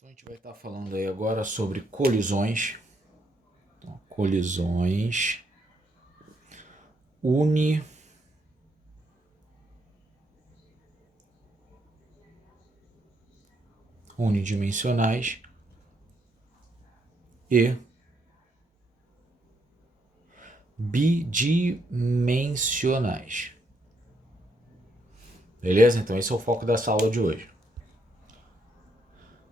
Então a gente vai estar falando aí agora sobre colisões. Então, colisões unidimensionais e bidimensionais. Beleza? Então esse é o foco dessa aula de hoje.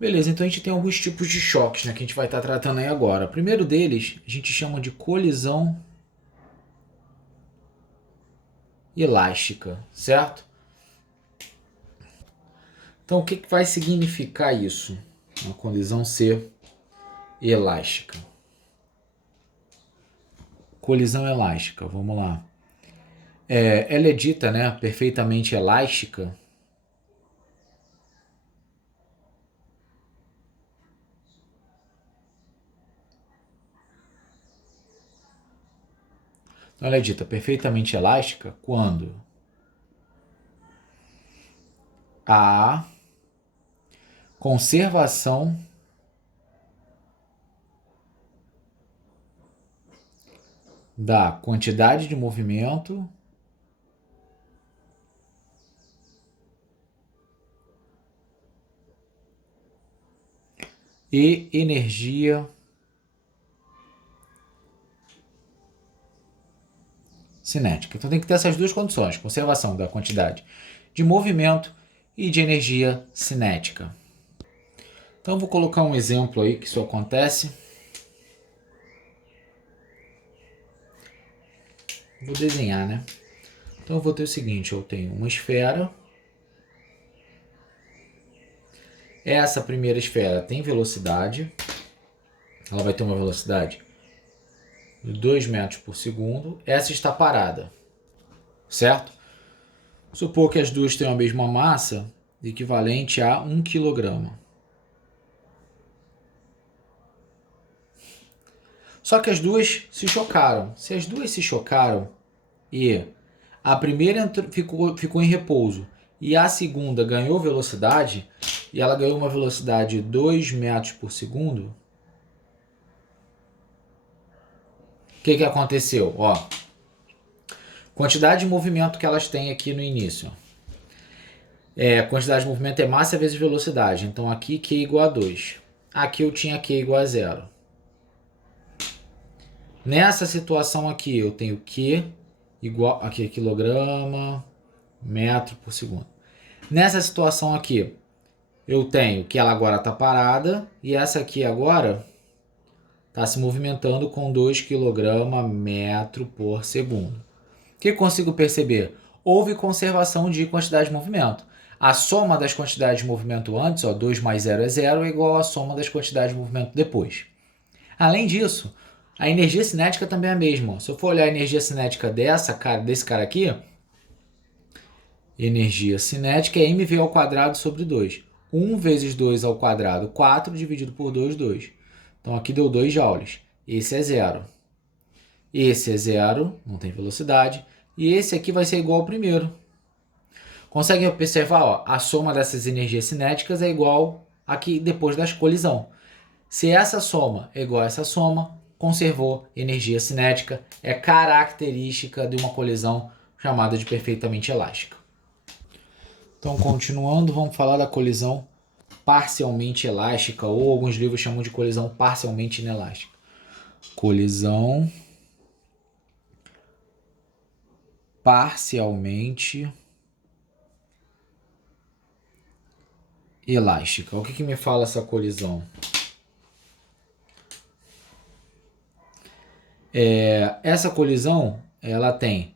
Beleza, então a gente tem alguns tipos de choques, né, que a gente vai estar tratando aí agora. O primeiro deles a gente chama de colisão elástica, certo? Então o que vai significar isso? Uma colisão ser elástica. Colisão elástica, vamos lá. Ela é dita, né, perfeitamente elástica. Então ela é dita perfeitamente elástica quando há conservação da quantidade de movimento e energia cinética. Então tem que ter essas duas condições: conservação da quantidade de movimento e de energia cinética. Então eu vou colocar um exemplo aí que isso acontece. Vou desenhar, né? Então eu vou ter o seguinte: eu tenho uma esfera. Essa primeira esfera tem velocidade. Ela vai ter uma velocidade de 2 metros por segundo. Essa está parada, certo? Supor que as duas tenham a mesma massa, equivalente a 1 quilograma. Só que as duas se chocaram. Se as duas se chocaram e a primeira ficou em repouso e a segunda ganhou velocidade, e ela ganhou uma velocidade de 2 metros por segundo, o que aconteceu? Ó, quantidade de movimento que elas têm aqui no início. Quantidade de movimento é massa vezes velocidade. Então aqui Q igual a 2. Aqui eu tinha Q igual a 0. Nessa situação aqui eu tenho Q igual aqui quilograma, metro por segundo. Nessa situação aqui eu tenho que ela agora está parada e essa aqui agora está se movimentando com 2 kg metro por segundo. O que eu consigo perceber? Houve conservação de quantidade de movimento. A soma das quantidades de movimento antes, 2 mais 0 é 0, é igual à soma das quantidades de movimento depois. Além disso, a energia cinética também é a mesma. Se eu for olhar a energia cinética desse cara aqui, energia cinética é mv ao quadrado sobre 2. 1 vezes 2 ao quadrado, 4, dividido por 2, 2. Então aqui deu 2 joules. Esse é 0. Esse é 0, não tem velocidade. E esse aqui vai ser igual ao primeiro. Conseguem observar? Ó, a soma dessas energias cinéticas é igual aqui depois da colisão. Se essa soma é igual a essa soma, conservou energia cinética, é característica de uma colisão chamada de perfeitamente elástica. Então, continuando, vamos falar da colisão parcialmente elástica, ou alguns livros chamam de colisão parcialmente inelástica. Colisão parcialmente elástica. O que me fala essa colisão? Essa colisão ela tem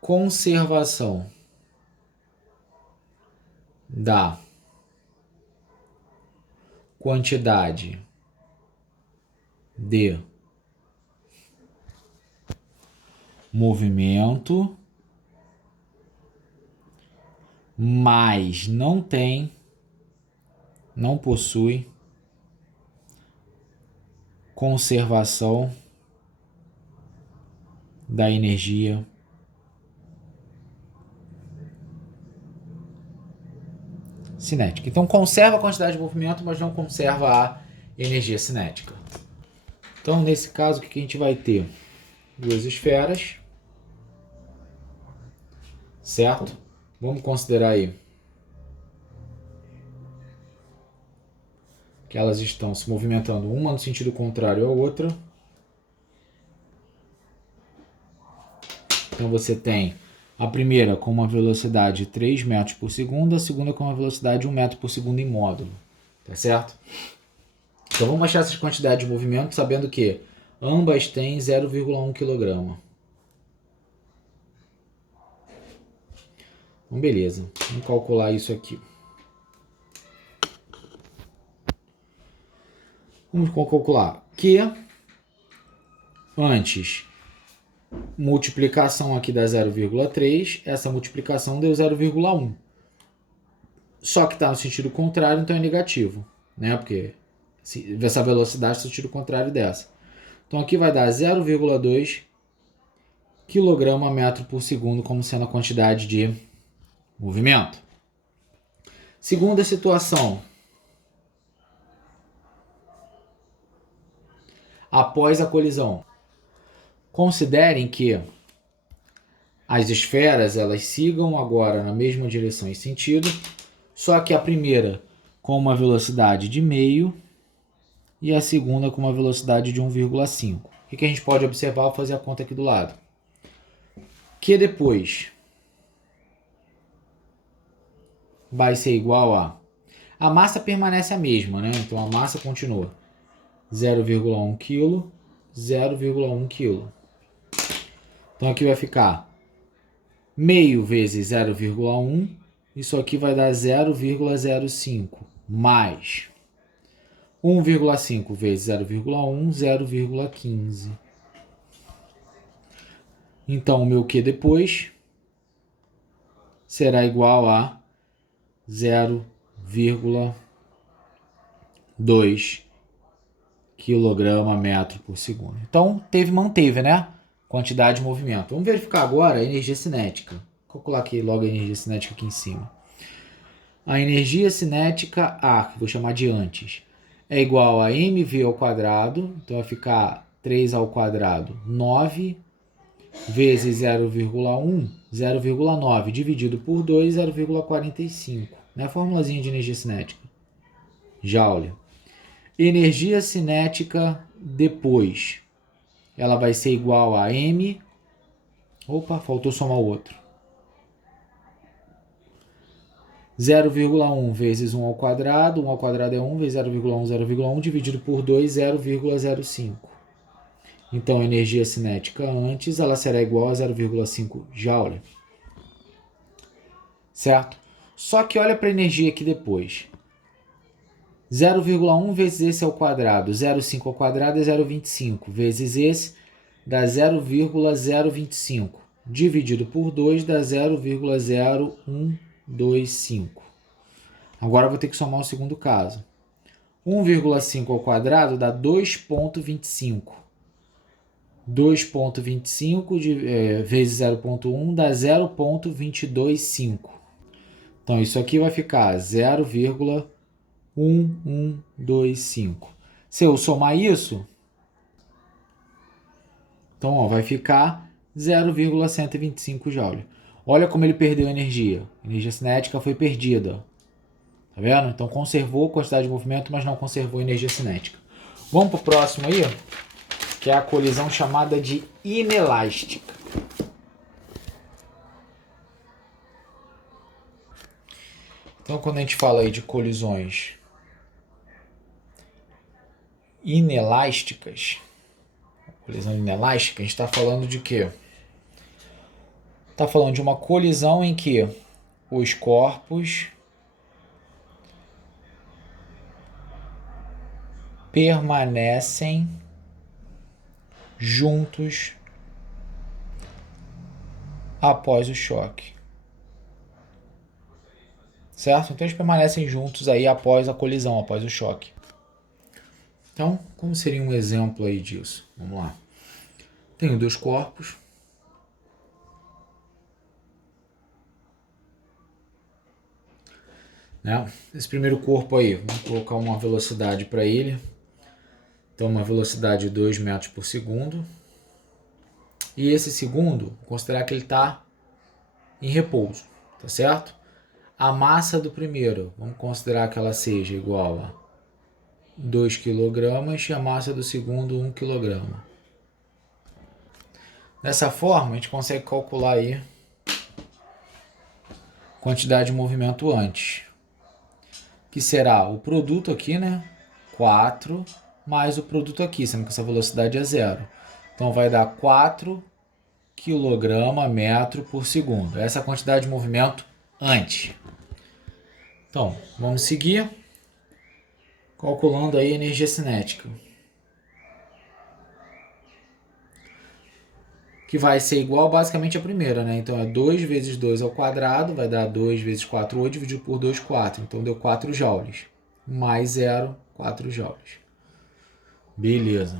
conservação da quantidade de movimento, mas não possui conservação da energia cinética. Então conserva a quantidade de movimento, mas não conserva a energia cinética. Então nesse caso o que a gente vai ter? Duas esferas, certo? Vamos considerar aí que elas estão se movimentando uma no sentido contrário à outra. Então você tem a primeira com uma velocidade de 3 metros por segundo, a segunda com uma velocidade de 1 metro por segundo em módulo. Tá certo? Então vamos achar essas quantidades de movimento sabendo que ambas têm 0,1 kg. Então beleza, vamos calcular isso aqui. Vamos calcular que antes multiplicação aqui dá 0,3, essa multiplicação deu 0,1. Só que está no sentido contrário, então é negativo, né? Porque essa velocidade está no sentido contrário dessa. Então aqui vai dar 0,2 kg metro por segundo como sendo a quantidade de movimento. Segunda situação. Após a colisão. Considerem que as esferas elas sigam agora na mesma direção e sentido, só que a primeira com uma velocidade de meio e a segunda com uma velocidade de 1,5. O que a gente pode observar ao fazer a conta aqui do lado? Que depois vai ser igual a massa permanece a mesma, né? Então a massa continua 0,1 kg, 0,1 kg. Então aqui vai ficar meio vezes 0,1, isso aqui vai dar 0,05 mais 1,5 vezes 0,1, 0,15. Então o meu Q depois será igual a 0,2 kg metro por segundo. Então manteve, né? Quantidade de movimento. Vamos verificar agora a energia cinética. Vou calcular aqui logo a energia cinética aqui em cima. A energia cinética A, que vou chamar de antes, é igual a mv ao quadrado. Então vai ficar 3 ao quadrado, 9, vezes 0,1, 0,9 dividido por 2, 0,45. Né? A formulazinha de energia cinética. Joule. Energia cinética depois. Ela vai ser igual a M. Opa, faltou somar o outro. 0,1 vezes 1 ao quadrado. 1 ao quadrado é 1 vezes 0,1, 0,1 dividido por 2, 0,05. Então, a energia cinética antes ela será igual a 0,5 Joule. Certo? Só que olha para a energia aqui depois. 0,1 vezes esse ao quadrado, 0,5 ao quadrado é 0,25, vezes esse dá 0,025, dividido por 2 dá 0,0125. Agora eu vou ter que somar o segundo caso. 1,5 ao quadrado dá 2,25. 2,25 vezes 0,1 dá 0,225. Então isso aqui vai ficar 0,1125. Se eu somar isso, então vai ficar 0,125 joule. Olha como ele perdeu energia. A energia cinética foi perdida. Tá vendo? Então conservou a quantidade de movimento, mas não conservou a energia cinética. Vamos para o próximo aí, que é a colisão chamada de inelástica. Então quando a gente fala aí de colisões inelásticas, colisão inelástica, a gente está falando de quê? Está falando de uma colisão em que os corpos permanecem juntos após o choque. Certo? Então eles permanecem juntos aí após a colisão, após o choque. Então, como seria um exemplo aí disso? Vamos lá. Tenho dois corpos. né? Esse primeiro corpo aí, vamos colocar uma velocidade para ele. Então, uma velocidade de 2 metros por segundo. E esse segundo, vou considerar que ele está em repouso, tá certo? A massa do primeiro, vamos considerar que ela seja igual a 2 kg e a massa do segundo 1 kg. Dessa forma, a gente consegue calcular aí a quantidade de movimento antes, que será o produto aqui, né? 4 mais o produto aqui, sendo que essa velocidade é 0. Então vai dar 4 kg/metro por segundo. Essa é a quantidade de movimento antes. Então, vamos seguir calculando aí a energia cinética, que vai ser igual basicamente à primeira, né? Então é 2 vezes 2 ao quadrado, vai dar 2 vezes 4, 8, dividido por 2, 4. Então deu 4 joules. Mais 0, 4 joules. Beleza.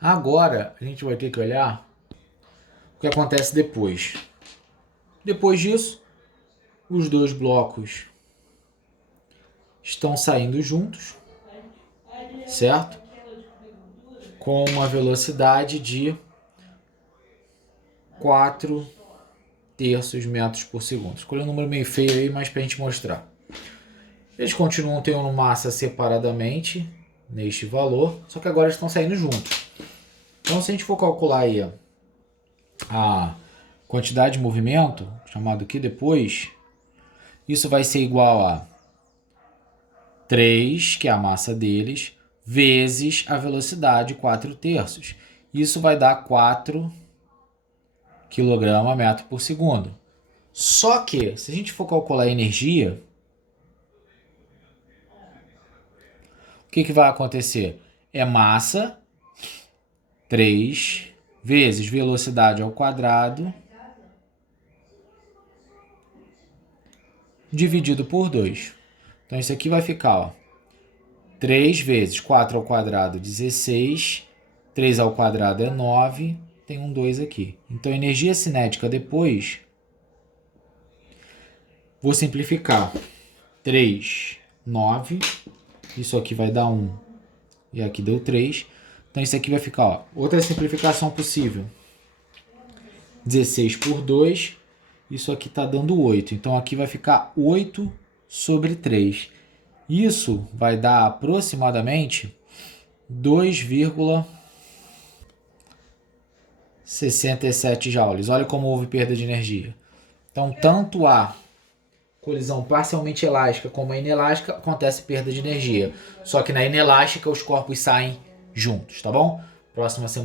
Agora a gente vai ter que olhar o que acontece depois. Depois disso, os dois blocos estão saindo juntos, certo? Com uma velocidade de 4 terços metros por segundo. Escolhi um número meio feio aí, mas para a gente mostrar. Eles continuam tendo massa separadamente neste valor, só que agora estão saindo juntos. Então, se a gente for calcular aí a quantidade de movimento, chamado aqui depois, isso vai ser igual a 3, que é a massa deles, vezes a velocidade, 4 terços. Isso vai dar 4 kg/metro por segundo. Só que, se a gente for calcular a energia, o que vai acontecer? É massa, 3, vezes velocidade ao quadrado, dividido por 2. Então, isso aqui vai ficar, ó, 3 vezes 4 ao quadrado, 16. 3 ao quadrado é 9. Tem um 2 aqui. Então, a energia cinética depois, vou simplificar. 3, 9. Isso aqui vai dar 1. E aqui deu 3. Então, isso aqui vai ficar, ó, outra simplificação possível. 16 por 2. Isso aqui está dando 8. Então, aqui vai ficar 8 sobre 3. Isso vai dar aproximadamente 2,67 joules. Olha como houve perda de energia. Então, tanto a colisão parcialmente elástica como a inelástica, acontece perda de energia. Só que na inelástica os corpos saem juntos, tá bom? Próxima semana